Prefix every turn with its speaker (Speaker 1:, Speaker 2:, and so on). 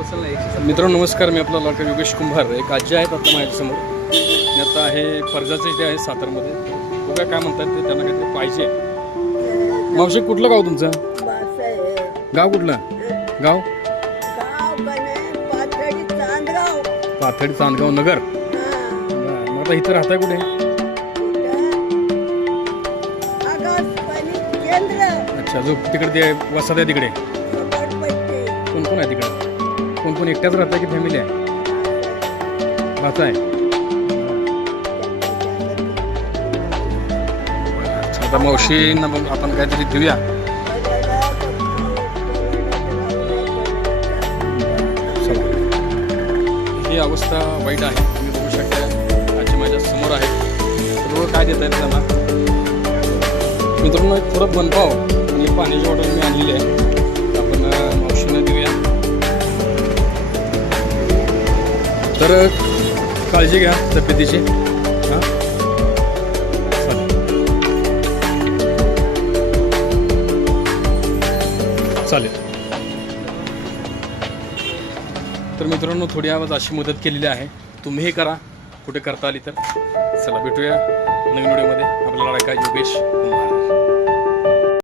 Speaker 1: बसेल ना एकशे
Speaker 2: मित्रांनो नमस्कार मी आपला लाडका योगेश कुंभार. एक आजी आहेत आता माझ्यासमोर. मी आता आहे कर्जाचं इथे आहे सातारमध्ये. बघा काय म्हणतात ते त्यांना काहीतरी पाहिजे. मावशी कुठलं गाव तुमचं. गाव कुठलं? गाव?
Speaker 3: पाथर्डी चांदगाव
Speaker 2: नगर. मग आता इथं राहताय कुठे? अच्छा जो तिकडे ते वसत आहे तिकडे. कोण कोण आहे तिकडे? कोण कोण एकट्याच राहतं की फॅमिली आहे? राहताय आहे. आता मावशींना मग आपण काहीतरी देऊया. ही अवस्था वाईट आहे. तुम्ही बघू शकता. आजी माझ्यासमोर आहे. रोड काय देत आहेत त्यांना? मित्रांनो एक थोडं बनपाव आणि एक पाण्याची बॉटल मी आणलेली आहे. तर काळजी घ्या तब्येतीची. हां? चालेल. चालेल. तर मित्रांनो थोडी आवाज अशी मदत केलेली आहे. तुम्हीही करा. कुठे करता आली तर. चला भेटूया नवीन व्हिडिओमध्ये. आपल्याला काय योगेश कुमार.